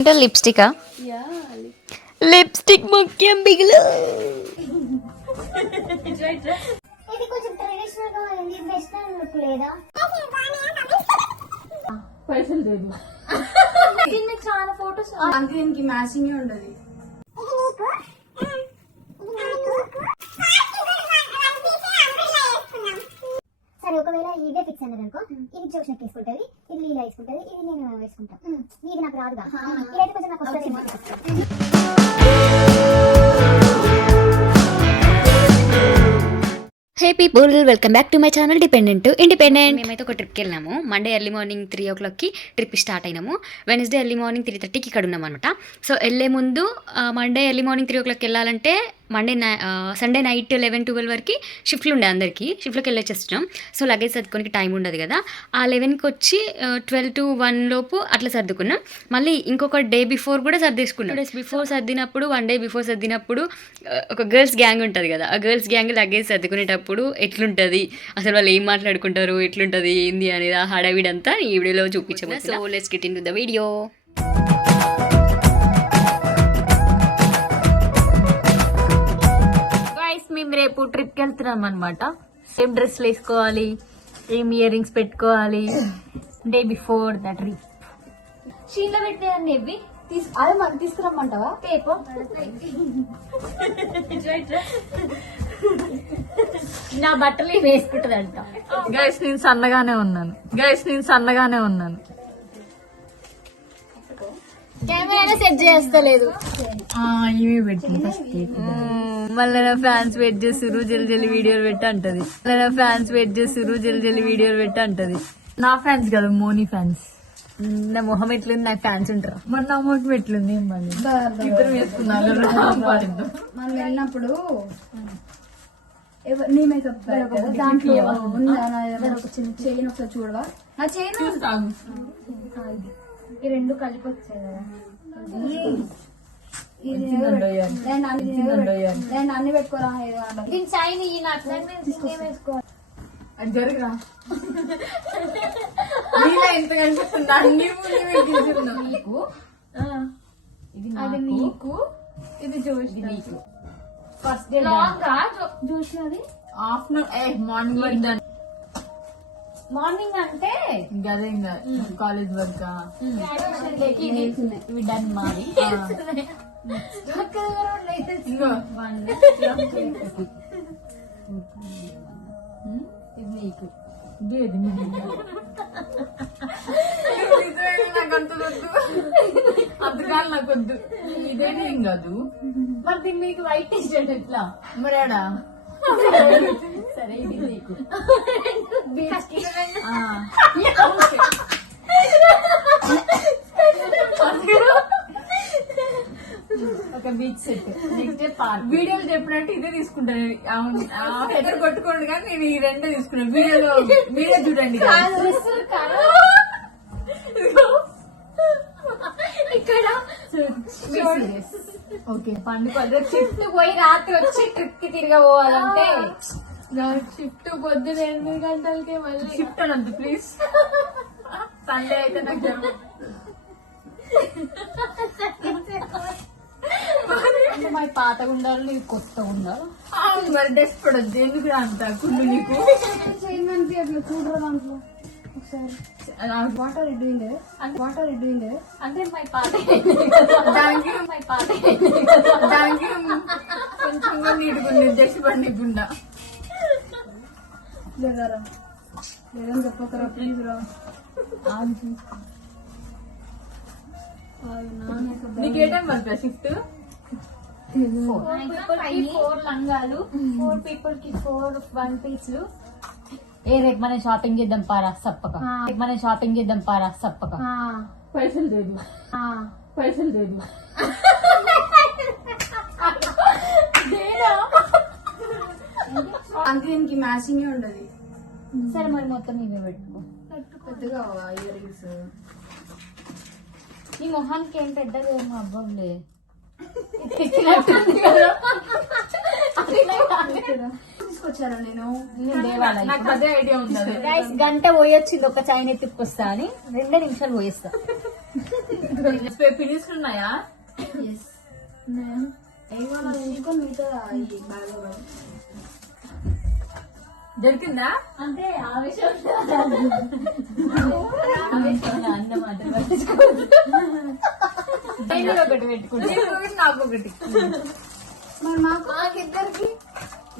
అంటే లిప్స్టికా? లిప్స్టిక్ ముఖ్యం బిగులు. ఇది కొంచెం ట్రెడిషనల్ గా ఉంది, వెస్టర్న్ లుక్ లేదా? పైసలు లేదు. దీన్ని చాలా ఫోటోస్ అంతే, దీనికి మ్యాచింగ్ ఉండదు. సరే, ఒకవేళ ఇదే ఫిక్స్ అన్నది అనుకో, ఇది జోష్న వేసుకుంటది, ఇది లీలా వేసుకుంటది, ఇది నేను వేసుకుంటా. ఇది నాకు రాదుగా, ఇదైతే కొంచెం నాకు వస్తుంది. Hey people, welcome back to my channel dependent independent. మేమైతే ఒక ట్రిప్కి వెళ్ళాము. మండే ఎర్లీ మార్నింగ్ 3 o'clockకి ట్రిప్ స్టార్ట్ అయినాము. వెన్స్డే ఎర్లీ మార్నింగ్ 3:30కి ఇక్కడ ఉన్నాం అనమాట. సో వెళ్ళే ముందు మండే ఎర్లీ మార్నింగ్ 3 o'clockకి వెళ్ళాలంటే సండే నైట్ 11-12 వరకు షిఫ్ట్లు ఉండే అందరికీ. షిఫ్ట్లోకి వెళ్ళొచ్చేస్తున్నాం. సో లగేజ్ సర్దుకోనికి టైం ఉండదు కదా. ఆ 11కి వచ్చి 12 to 1 లోపు అట్లా సర్దుకున్నాం. మళ్ళీ ఇంకొక డే బిఫోర్ కూడా సర్దేసుకున్నాం. 2 days బిఫోర్ సర్దినప్పుడు, 1 day బిఫోర్ సర్దినప్పుడు ఒక గర్ల్స్ గ్యాంగ్ ఉంటుంది కదా. ఆ గర్ల్స్ గ్యాంగ్ లగేజ్ సర్దుకునేటప్పుడు ఎట్లుంటుంది, అసలు వాళ్ళు ఏం మాట్లాడుకుంటారు, ఎట్లుంటుంది ఏంది అనేది ఆ హడావిడంతా ఈ వీడియోలో చూపించబోతున్నా. So let's get into the video. మేము రేపు ట్రిప్కి వెళ్తున్నాం అనమాట. సేమ్ డ్రెస్లు వేసుకోవాలి, ఏం ఇయర్ రింగ్స్ పెట్టుకోవాలి. డే బిఫోర్ ద ట్రిప్ షీట్లో పెట్టేదాన్ని ఇవి అదే మనం తీసుకురమ్మంటావా? పేపర్ నా బట్టలు వేసుకుంటదంట. గైస్ నేను సన్నగానే ఉన్నాను. కెమెరా సెట్ చేస్తలేదు. ఇవి పెట్టి మళ్ళీ నా ఫ్యాన్స్ వెయిట్ చేస్తురు, జల్లి వీడియోలు పెట్టి అంటది. నా ఫ్యాన్స్ కదా, మోనీ ఫ్యాన్స్. నా మొహం ఎట్లుంది, నాకు ఫ్యాన్స్ ఉంటారు. మరి నా మొహం ఎట్లుంది, మళ్ళీ ఇద్దరు వేసుకున్నారు. మనం వెళ్ళినప్పుడు నీ మేకప్ దాంట్లో ఉందా ఒక చిన్న చైన్ ఒకసారి చూడవా? నా చైన్ ఈ రెండు కలిపి వచ్చాయి కదా. నేను అన్ని పెట్టుకోరా, దీని చైన్ నాకు వేసుకోవాలి. అది జరుగురా. ఎంత కనిపిస్తుందా? నీకు అది నీకు, ఇది జోషి నీకు. ఫస్ట్ డే జోషి అది ఆఫ్టర్నూన్ మార్నింగ్ అంటే అదే ఇంకా కాలేజ్ వర్క్ ఇవి డన్ మాది. ఇంకో ఇది నీకు, నాకు అంత వద్దు, అంతకాదు నాకు వద్దు. ఇదేంటి ఏం కాదు. మరి దీన్ని మీకు వైట్ టీషర్ట్ ఎట్లా? మరి ఆడా సరే, ఇది నీకు. ఒక beach set. Next day park. వీడియోలు చెప్పినట్టు ఇదే తీసుకుంటాను. హెడర్ కొట్టుకోండి కానీ నేను ఈ రెండే తీసుకున్నాను. వీడియో చూడండి. ఇక్కడ ఓకే, పండుగ షిఫ్ట్ పోయి రాత్రి వచ్చి ట్రిప్ కి తిరగబోవాలంటే షిఫ్ట్ పొద్దున 8 గంటలకే మళ్ళీ. షిఫ్ట్ అనొద్దు ప్లీజ్. సండే అయితే నాకు జరుగు. మా పాత ఉండాలి, నీకు కొత్త ఉండాలి. అవును, మరి డ్రెస్ పడద్దు. ఎందుకు అంత కుళ్ళు నీకు? చేయమని అట్లా చూడరా దాంట్లో ఒకసారి. వాటర్ ఇడ్డింగ్ అంటే మా పాత దానికి కొంచెం నీటుకుంది డ్రెస్ పడకుండా. లేదరా, లేదని చెప్పకరా ప్లీజ్ రా. నీకు ఏ టైం పడుతుంది షిఫ్ట్? 4 లంగాలు, 4 people కి 4 1 పీస్లు. రేపు మనం షాపింగ్ చేద్దాం పారా సప్పక. పైసలు లేదు. అంతే, దీనికి మ్యాచింగ్ ఉండదు. సరే, మరి మొత్తం ఇవే పెట్టుకో. పెద్దగా ఇయర్ రింగ్స్ ఈ మొహానికి ఏం పెద్దగా ఏమో అవ్వలే. తీసుకొచ్చారా నేను? నాకు అదే ఐడియా ఉండదు. గంట పోయొచ్చింది ఒక చైన్ ఎత్తుకొస్తా అని 2 నిమిషాలు పోయేస్తా. పిన్స్ ఉన్నాయా? ఎస్ ఏమన్నా ఉంచుకొని మిగతా ఈ బ్యాగ్ లో దొరికిందా? అంటే ఆవేశం ఒకటి పెట్టుకుంటా, నీకు ఒకటి, నాకు ఒకటి. మరి మాకు ఇద్దరికి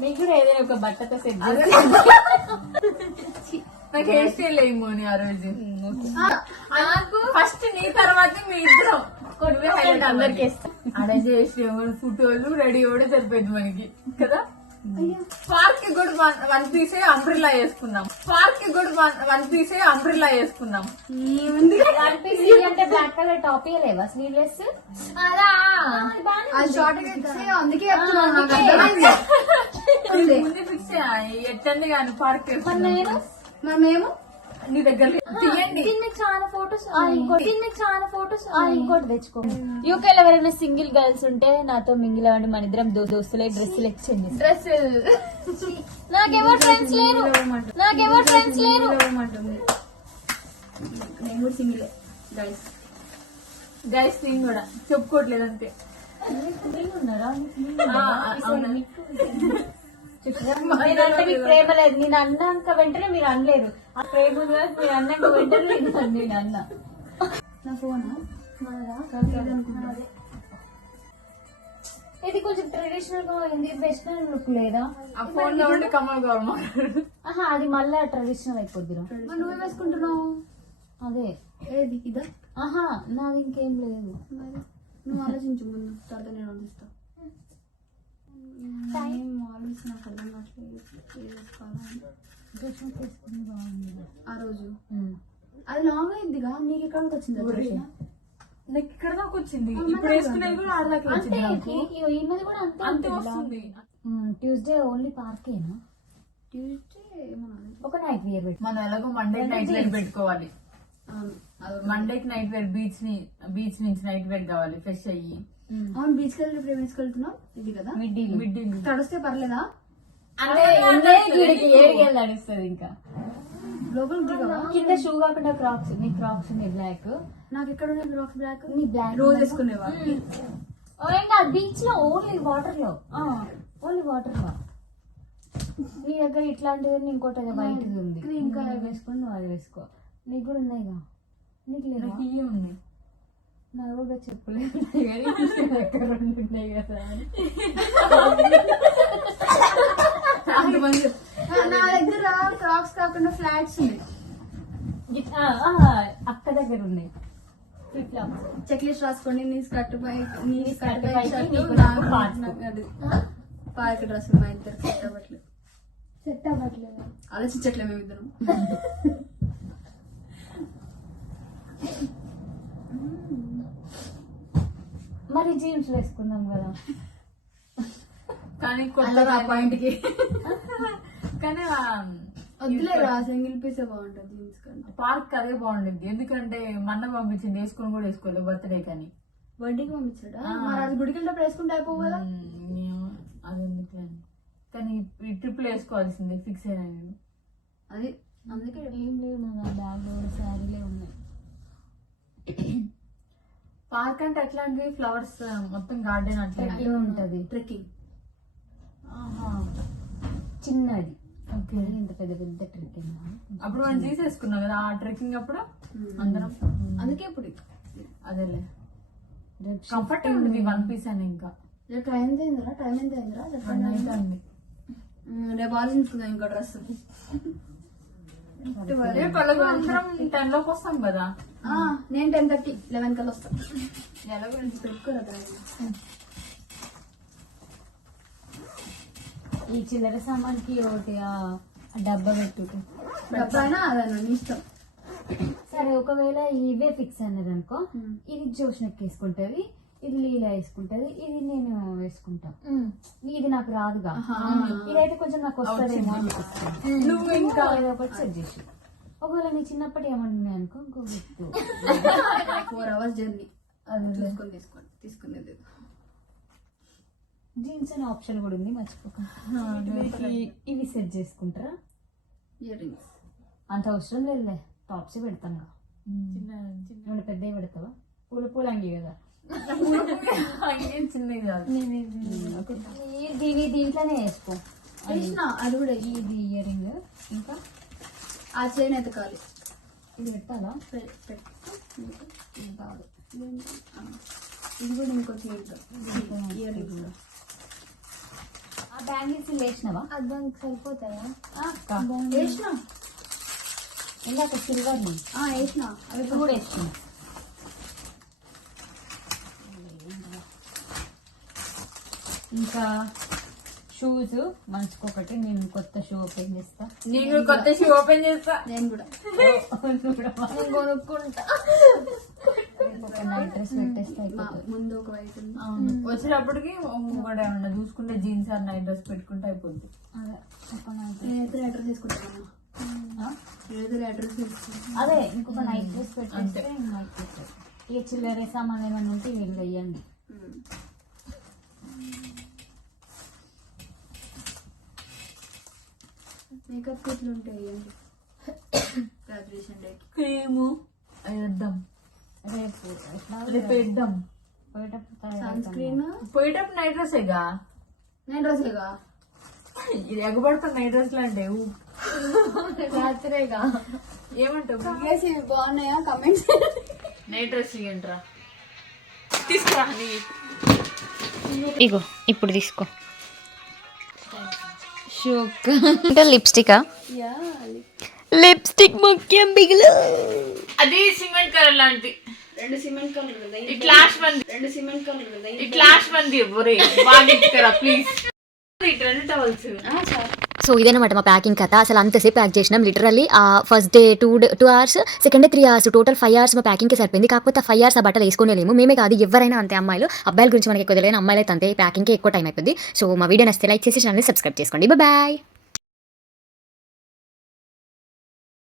మీకు కూడా ఏదైనా ఒక బట్టతో సెట్ నాకు హెయిర్ స్టైల్ ఏమో అని ఆ రోజు. నాకు ఫస్ట్ నీ తర్వాత మీ ఇద్దరం అందరికి అరేంజ్ చేసి ఫోటోలు రెడీ కూడా సరిపోయింది మనకి కదా. పార్క్ కి కూడా వన్ పీసే అంబ్రిల్లా వేసుకుందాం. పార్క్ కి కూడా వన్ పీసే అంబ్రిల్లా వేసుకుందాం. అంటే బ్లాక్ కలర్ టాప్ లేవా స్లీవ్లెస్? అది షార్ట్ అందుకే ముందే ఫిక్స్ ఎట్టండి కానీ పార్క్ వేసుకుందాం. మరి మేము నీ దగ్గర తీయండి. చాలా ఫోటోస్ ఇంకోటి తెచ్చుకో. యూకేలో ఎవరైనా సింగిల్ గర్ల్స్ ఉంటే నాతో మింగిల్ అవ్వండి, మన ఇద్దరం దోస్తులే డ్రెస్సులు ఎక్స్చేంజ్. డ్రెస్ నాకెవరు ఫ్రెండ్స్ లేరు. నేను కూడా సింగిలే గైస్. గైస్ నేను కూడా చెప్పుకోవట్లేదు అంతే. ఉన్నారా? అవునా? నేనంటే మీకు ప్రేమ లేదు. నేను అన్నాక వెంటనే మీరు అనలేరు. ఆ ప్రేమ ఉంది కదా, మీరు అన్నాక వెంటనే నేను అన్నా. నా ఫోనా ఇది కొంచెం ట్రెడిషనల్ గా ఉంది, వెస్టర్న్ లుక్ లేదా? ఆ ఫోన్ లో ఉండి కమల్ గౌరవ. ఆహా, అది మళ్ళా ట్రెడిషనల్ అయిపోద్దిరా. మరి నువ్వే వేసుకుంటున్నావు? అదే ఏది ఇదా? ఆహా, నాది ఇంకేం లేదు. మరి నువ్వు ఆలోచించు ముందు, తర్వాత నేను ఆలోచిస్తా. ఏం ఆలోచన నాకు అర్థం కావట్లేదు. ఏం వేసుకోవాలని. తీసుకుంది బాగుంది ఆ రోజు అది లాంగ్ అయిందిగా, నీకు ఎక్కడికి వచ్చింది ఆ డ్రెస్? నాకు ఇక్కడ దాకా వచ్చింది. ఇప్పుడు వేసుకునేది కూడా ఆడదాకా వచ్చింది నాకు. ఈయనది కూడా అంతే అంతే వస్తుంది. Tuesday only పార్కేనా? ట్యూస్డే ఏమన్నా ఒక నైట్ వియర్ పెట్టి మనం ఎలాగో మండే నైట్ వేర్ పెట్టుకోవాలి. మండేకి నైట్ వేర్, బీచ్ నుంచి నైట్ వేర్ కావాలి ఫ్రెష్ అయ్యి. అవును, బీచ్ కి వెళ్ళి ఇప్పుడు ఏం వేసుకెళ్తున్నావు? ఇది కదా మిడ్ తడిస్తే పర్లేదా? అంటే నడుస్తుంది ఇంకా లోపల దిగవా? కింద షూ కాకుండా క్రాక్స్. నీ క్రాక్స్ నీ బ్లాక్, నాకు ఎక్కడ ఉన్నాయి రాక్స్ బ్లాక్? నీ బ్లాక్ రోజు వేసుకునేవా? బీచ్ లో ఓన్లీ వాటర్ లో నీ దగ్గర ఇట్లాంటిది ఇంకోటి వైట్ ఉంది. ఇంకా వేసుకొని నువ్వు అది వేసుకో. నీకు కూడా ఉన్నాయిగా. నీకు లేదా? ఇవి ఉంది. నాకు కూడా చెప్పలేదు దగ్గర రెండు ఉన్నాయి కదా. నా దగ్గర క్రాక్స్ కాకుండా ఫ్లాట్స్ ఉన్నాయి. అక్క దగ్గర ఉన్నాయి. చెక్ లిస్ట్ రాసుకోండి. నీ స్కర్ట్ పై పార్క్ డ్రెస్ మా ఇద్దరు సెట్ అవ్వట్లేదు. ఆలోచించట్లే మేమిద్దరం. మరి జీన్స్ వేసుకుందాం కదా. కానీ ఆ పాయింట్ కి కానీ వద్దులేరా, సింగిల్ పీసే బాగుంటుంది జీన్స్ కంటే. పార్క్ అదే బాగుంటుంది. ఎందుకంటే మన్న పంపించింది, వేసుకొని కూడా వేసుకోలేదు బర్త్డే కానీ. బర్త్డేకి పంపించాడా? మరి అది గుడికి వెళ్ళినప్పుడు వేసుకుంటే అయిపోవు కదా. అది ఎందుకు కానీ ఈ ట్రిప్లు వేసుకోవాల్సిందే ఫిక్స్ అయినా నేను. అది అందుకే ఏం లేవు నా బ్యాగ్ లో శారీలే ఉన్నాయి. పార్క్ అంటే ఎట్లాంటివి? ఫ్లవర్స్ మొత్తం గార్డెన్ అట్లా ఉంటది. ట్రెక్కింగ్ చిన్నది. ఓకే, ఇంత పెద్ద పెద్ద ట్రెక్కింగ్. అప్పుడు మనం తీసేసుకున్నాం కదా ఆ ట్రెక్కింగ్ అప్పుడు అందరం. అందుకే ఇప్పుడు అదేలే కంఫర్ట్ ఉంటుంది వన్ పీస్ అని. ఇంకా టైం ఎంత అయిందిరా? అయితే అండి రేపు ఆలోచించుకుందాం ఇంకో డ్రెస్. అందరం 10 లోకి వస్తాం కదా. నేను 10:30 11 కల్లా వస్తాను. ఎలా పెట్టుకోరా ఈ చిల్లర సామాన్కి ఒకటి ఆ డబ్బా పెట్టుకుంటే డబ్బా అయినా అదన్నా నీ ఇష్టం. సరే, ఒకవేళ ఇవే ఫిక్స్ అన్నది అనుకో, ఇది జోష్నకి వేసుకుంటది, ఇది లీలా వేసుకుంటది, ఇది నేను వేసుకుంటా. ఇది నాకు రాదుగా. ఇదైతే కొంచెం నాకు వస్తుందేమో అనిపిస్తుంది. నువ్వు ఇంకా ఏదో ఒకటి సెట్ చేసి. ఒకవేళ నీ చిన్నప్పటి ఏమన్నా అనుకో, ఇంకో గుర్తు 4 hours జర్నీ తీసుకునేది. జీన్స్ అనే ఆప్షన్ కూడా ఉంది, మర్చిపోక. ఇవి సెట్ చేసుకుంటారా? ఇయర్ రింగ్స్ అంత అవసరం లేదులే, టాప్స్ పెడతాను. చిన్న పెద్ద పెడతావా పూల పూల అంగి కదా చిన్నది కాదు. దీంట్లోనే వేసుకో వేసిన అది కూడా ఇది ఇయర్ రింగ్ ఇంకా ఆ చైన్ ఎతకాలి. ఇది పెట్టాలా పెట్టు. ఇది కాదు ఇది కూడా ఇంకో చైన్ ఇయర్ రింగ్. ఆ బ్యాంగిల్స్ వేసినావా అది దానికి సరిపోతాయా? వేసిన ఇందాక సిల్వర్ వేసిన అవి కూడా వేసిన ఇంకా షూస్ మంచుకొకటి నేను కొత్త షూ ఓపెన్ చేస్తా నేను కూడా కొత్త షూ ఓపెన్ చేస్తా. నేను కూడా నేను కొనుక్కుంటా. నైట్ డ్రెస్ పెట్టేస్తే ముందు ఒక వైపు ఉంది. అవును. వచ్చేటప్పటికి ఇంకొకటి ఏమన్నా చూసుకుంటే జీన్స్ ఆర్ నైట్ డ్రెస్ పెట్టుకుంటే అయిపోద్ది. నేనైతే అడ్రస్ తీసుకుంటాను. నేనైతే అడ్రస్ తీసుకుంటాను. అదే ఇంకొక నైట్ డ్రెస్ పెట్టేస్తే నైట్ డ్రెస్ ఇక చిల్లర సామాన్ ఏమన్నా ఉంటే వీళ్ళు వేయండి. మేకప్ కిట్లు ఉంటాయి గ్రాడ్యుయేషన్ డేకి. క్రీము అది వేద్దాం, రేపు రేపు వేద్దాం. సన్ స్క్రీన్ పోయేటప్పుడు నైట్ డ్రెస్సేగా, నేను డ్రెస్సేగా ఇది ఎగబడుతున్న నైట్ డ్రెస్లు అంటే రాత్రేగా. ఏమంటావు? బాగున్నాయా కమెంట్స్? నైట్ డ్రెస్ ఏంట్రా తీసుకురా. ఇగో ఇప్పుడు తీసుకో షోక్ అంటే లిప్స్టికా లిప్స్టిక్ ముఖ్యం బిగులు అది సిమెంట్ కలర్ లాంటి రెండు సిమెంట్ కలర్ కదా, ఈ క్లాష్ మంది, రెండు సిమెంట్ కలర్ కదా. ఈ క్లాష్ మంది ఒరే బాగా ఇచ్చుకరా ప్లీజ్. రెండు టవల్స్. సో ఇదేనమాట మా ప్యాకింగ్ కథ. అసలు అంతసేపు ప్యాక్ చేసినాం literally. First day 2 hours, second day 3 hours, total 5 hours మా ప్యాకింగ్కి సరిపోయింది. కాకపోతే 5 hours ఆ బట్టలు వేసుకోలేము. మేమే కాదు ఎవరైనా అంతే, అమ్మాయిలు అబ్బాయిల గురించి మనకి ఎక్కువ తెలియని అమ్మాయిలు అయితే అంతే, ప్యాకింగ్కి ఎక్కువ టైం అయిపోద్ది. సో మా వీడియో నచ్చితే లైక్ చేసి ఛానల్ సబ్స్క్రైబ్ చేసుకోండి. బాయ్.